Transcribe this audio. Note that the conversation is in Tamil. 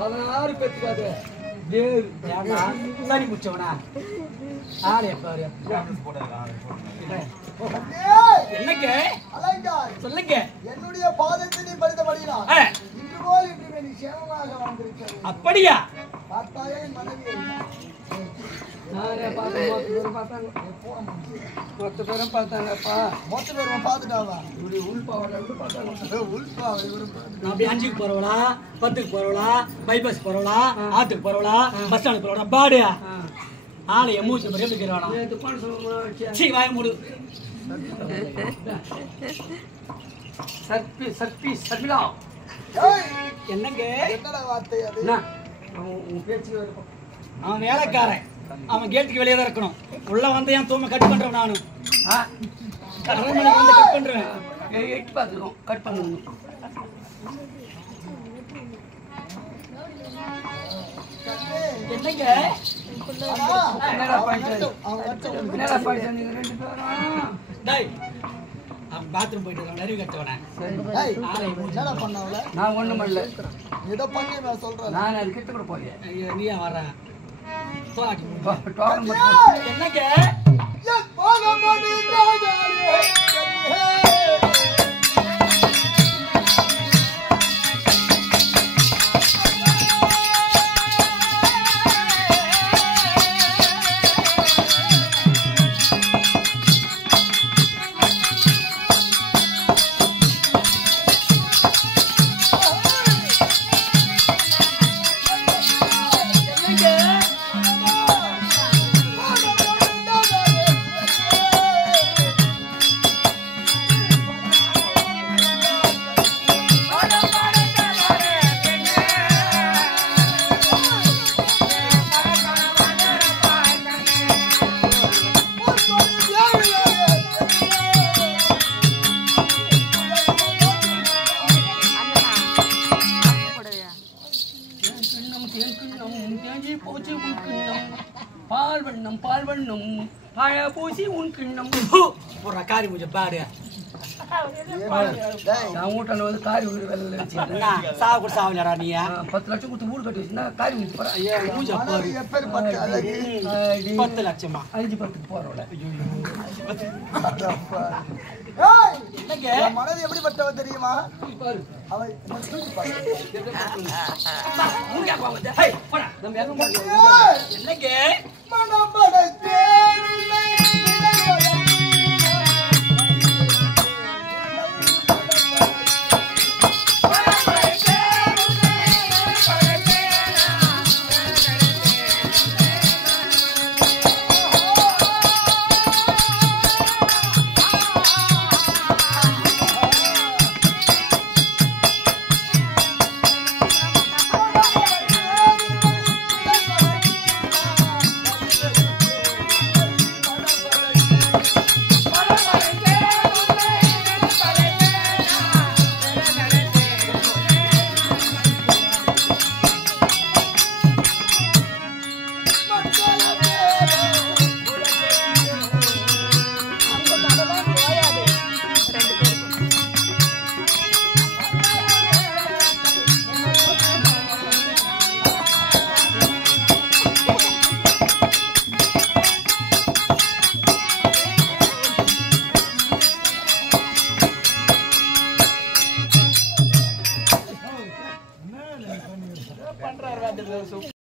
16 பெத்துக்காத ஏய் ஏடா சரி புடிச்சவனா ஆளே பாரு என்னங்க அலைந்தாய் சொல்லுங்க என்னுடைய பாதத்தை நீ பறித்தபடியா இன்று போல் இன்று நீ சேமமாக வந்திருக்கிறாய் அப்படியா பார்த்தாயே என் மனைவி நானே பார்த்தாங்க மொத்த பேரும் பார்த்தாங்கப்பா மொத்த பேரும் பார்த்துட்டாவா இப்படி உள்பாவடை பார்த்தாங்க உள்பா நான் அப்படி 5க்கு போறவளா 10க்கு போறவளா பைபாஸ் போறவளா ஆத்துக்கு போறவளா பஸ் ஸ்டாண்ட் போறவளா பாடு ஆளை மூச்சு மாதிரி எப்படி வேணாம் துப்பான் சொல்லுங்க சீ வாய மூடு சர்பிலா என்னங்க என்னடா வார்த்தை அது என்ன உன் பேச்சுக்கு இருக்கும் அவன் வேலைக்காரன் அவன் கேட்டுக்கு வெளியே தான் இருக்கணும் உள்ள வந்து என் தூமை கட் பண்றவன் நானு அரண்மனைக்கு வந்து கட் பண்றேன் எட்டு பார்த்துருக்கோம் கட் பண்ணணும் என்னங்க என்னடா பாயிண்ட் என்னடா பாயிண்ட் நீங்க ரெண்டு பேரும் டேய் அவன் பாத்ரூம் போயிட்டு இருக்கான் நறுவி கட்டவன என்னடா பண்ணாவல நான் ஒண்ணும் பண்ணல ஏதோ பண்ணி நான் சொல்றேன் நான் அது கிட்ட கூட போறேன் நீ ஏன் வர்ற தோலாக்கி டோக்கன் மட்டும் என்னங்க என் பாதமடி ராஜாவே பால் வண்ணம் பழ பூசி உன் கிண்ணம் போடுற காரி பூஜை பாடு நான் வீட்டான வந்து காரி வேலை வச்சு சாவு சாவலடா நீ 10 லட்சம் கொடுத்து வீடு கட்டி வச்சுன்னா காரி முடிச்சு போறேன் ஐயா பூஜை பாரு எப்பேற்பட்ட அழகு 10 லட்சமா 5-10 போறவள என்னங்க என் மனைவி எப்படிப்பட்டவ தெரியுமா பாரு அவ என்ன தூக்கி பாரு. என்னங்க மனம் படைத்தேனில்லை,